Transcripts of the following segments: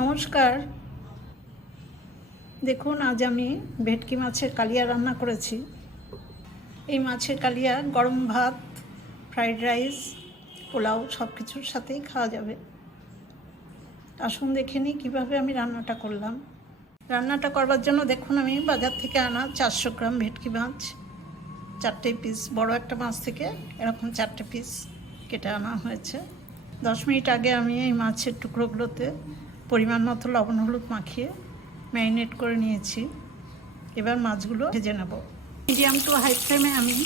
নমস্কার। দেখুন, আজ আমি ভেটকি মাছের কালিয়া রান্না করেছি। এই মাছের কালিয়া গরম ভাত, ফ্রাইড রাইস, পোলাও সব কিছুর সাথেই খাওয়া যাবে। আসুন দেখে নিই কীভাবে আমি রান্নাটা করলাম। রান্নাটা করবার জন্য দেখুন, আমি বাজার থেকে আনা 400 গ্রাম ভেটকি মাছ, 4টে পিস, বড় একটা মাছ থেকে এরকম 4টে পিস কেটে আনা হয়েছে। 10 মিনিট আগে আমি এই মাছের টুকরোগুলোতে পরিমাণ মতো লবণ হলুদ মাখিয়ে ম্যারিনেট করে নিয়েছি। এবার মাছগুলো ভেজে নেব। মিডিয়াম টু হাই ফ্লেমে আমি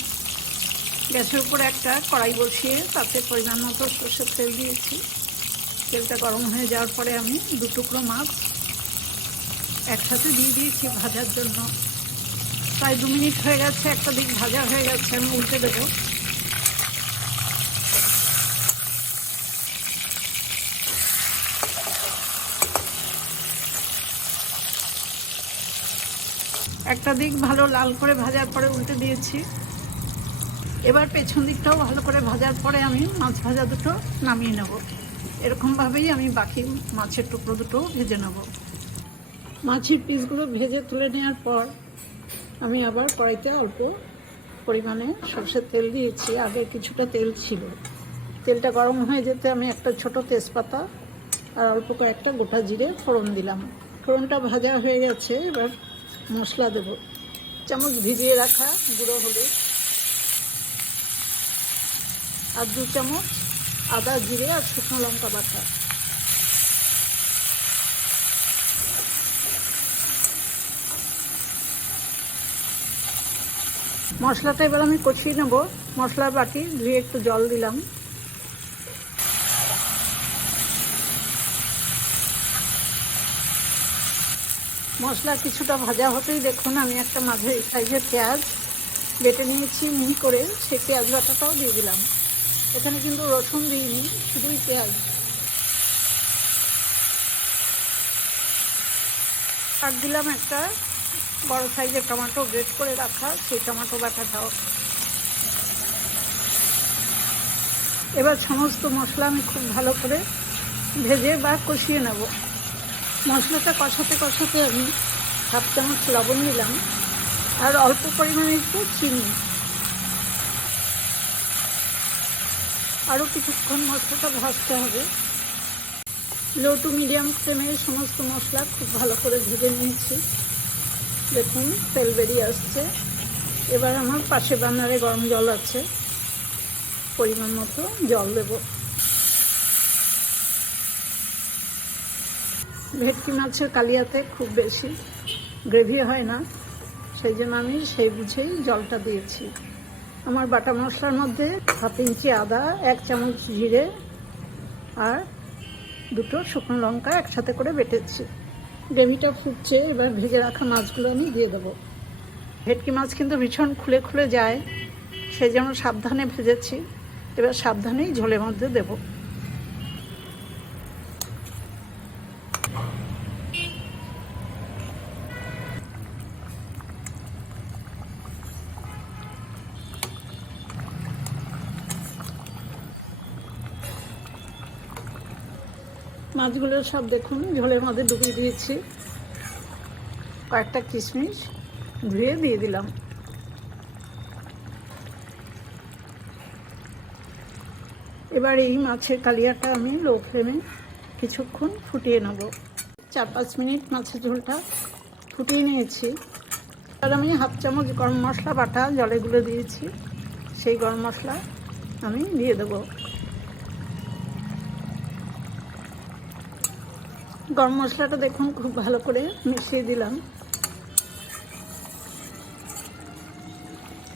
গ্যাসের উপর একটা কড়াই বসিয়ে তাতে পরিমাণ মতো সরষের তেল দিয়েছি। তেলটা গরম হয়ে যাওয়ার পরে আমি 2 টুকরো মাছ একসাথে দিয়ে দিয়েছি ভাজার জন্য। প্রায় 2 মিনিট হয়ে গেছে, একটা দিক ভাজা হয়ে গেছে, আমি উল্টে দেবো। একটা দিক ভালো লাল করে ভাজার পরে উল্টে দিয়েছি। এবার পেছন দিকটাও ভালো করে ভাজার পরে আমি মাছ ভাজা দুটো নামিয়ে নেব। এরকমভাবেই আমি বাকি মাছের টুকরো দুটো ভেজে নেব। মাছের পিসগুলো ভেজে তুলে নেওয়ার পর আমি আবার কড়াইতে অল্প পরিমাণে সরষের তেল দিয়েছি। আগে কিছুটা তেল ছিল। তেলটা গরম হয়ে যেতে আমি একটা ছোট তেজপাতা আর অল্প কয়েকটা গোটা জিরে ফোড়ন দিলাম। ফোড়নটা ভাজা হয়ে গেছে, এবার মশলা দেব। চামচ ভিজিয়ে রাখা গুঁড়ো হলুদ আর 2 চামচ আদা জিরে আর শুকনো লঙ্কা বাটা। মশলাটা এবার আমি কষিয়ে নেব। মশলার বাটি ধুয়ে একটু জল দিলাম। মশলা কিছুটা ভাজা হতেই দেখুন, আমি একটা মাঝারি সাইজের পেঁয়াজ বেটে নিয়েছি মিহি করে, সেই পেঁয়াজ বাটাটাও দিয়ে দিলাম। এখানে কিন্তু রসুন দিইনি, শুধুই পেঁয়াজ। আর দিলাম একটা বড় সাইজের টমেটো গ্রেট করে রাখা, সেই টমেটো বাটাটাও। এবার সমস্ত মশলা আমি খুব ভালো করে ভেজে বা কষিয়ে নেব। মশলাটা কষাতে কষাতে আমি 1/2 চামচ লবণ দিলাম আর অল্প পরিমাণে একটু চিনি। আরও কিছুক্ষণ মশলাটা ভাজতে হবে। লো টু মিডিয়াম ফ্লেমে সমস্ত মশলা খুব ভালো করে ভেজে নিয়েছি। দেখুন তেল বেরিয়ে আসছে। এবার আমার পাশে বার্নারে গরম জল আছে, পরিমাণ মতো জল দেব। ভেটকি মাছের কালিয়াতে খুব বেশি গ্রেভি হয় না, সেই জন্য আমি সেই বুঝেই জলটা দিয়েছি। আমার বাটা মশলার মধ্যে 1/2 ইঞ্চি আদা, 1 চামচ জিরে আর 2টো শুকনো লঙ্কা একসাথে করে বেটেছি। গ্রেভিটা ফুটছে, এবার ভেজে রাখা মাছগুলো আমি দিয়ে দেবো। ভেটকি মাছ কিন্তু ভীষণ খুলে খুলে যায়, সেই জন্য সাবধানে ভেজেছি। এবার সাবধানেই ঝোলের মধ্যে দেব। মাছগুলো সব দেখুন ঝোলের মধ্যে ডুবিয়ে দিয়েছি। কয়েকটা কিশমিশ ধুয়ে দিয়ে দিলাম। এবার এই মাছের কালিয়াটা আমি লো ফ্লেমে কিছুক্ষণ ফুটিয়ে নেব। 4-5 মিনিট মাছের ঝোলটা ফুটিয়ে নিয়েছি। আর আমি 1/2 চামচ গরম মশলা বাটা জলে গুলে দিয়েছি, সেই গরম মশলা আমি দিয়ে দেবো। গরম মশলাটা দেখুন খুব ভালো করে মিশিয়ে দিলাম।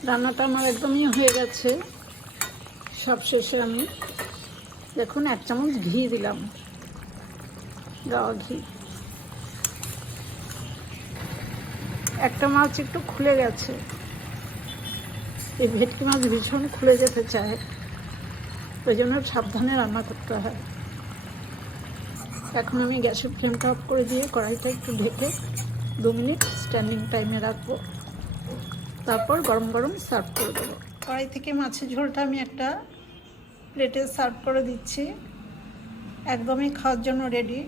রান্নাটা আমার একদমই হয়ে গেছে। সবশেষে আমি দেখুন 1 চামচ ঘি দিলাম, গাওয়া ঘি। একটা মাছ একটু খুলে গেছে। এই ভেটকি মাছ ভীষণ খুলে যেতে চায়, ওই জন্য সাবধানে রান্না করতে হয়। এখন আমি গ্যাসের ফ্লেমটা অফ করে দিয়ে কড়াইটা একটু ঢেকে 2 মিনিট স্ট্যান্ডিং টাইমে রাখবো। তারপর গরম গরম সার্ভ করে দেবো। কড়াই থেকে মাছের ঝোলটা আমি একটা প্লেটে সার্ভ করে দিচ্ছি। একদমই খাওয়ার জন্য রেডি।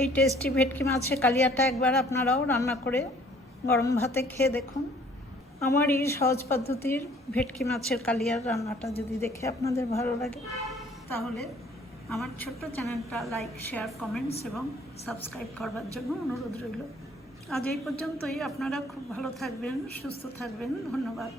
এই টেস্টি ভেটকি মাছের কালিয়াটা একবার আপনারাও রান্না করে গরম ভাতে খেয়ে দেখুন। আমার এই সহজ পদ্ধতির ভেটকি মাছের কালিয়ার রান্নাটা যদি দেখে আপনাদের ভালো লাগে, তাহলে আমার ছোট্ট চ্যানেলটা লাইক, শেয়ার, কমেন্টস এবং সাবস্ক্রাইব করবার জন্য অনুরোধ রইল। আজ এই পর্যন্তই। আপনারা খুব ভালো থাকবেন, সুস্থ থাকবেন। ধন্যবাদ।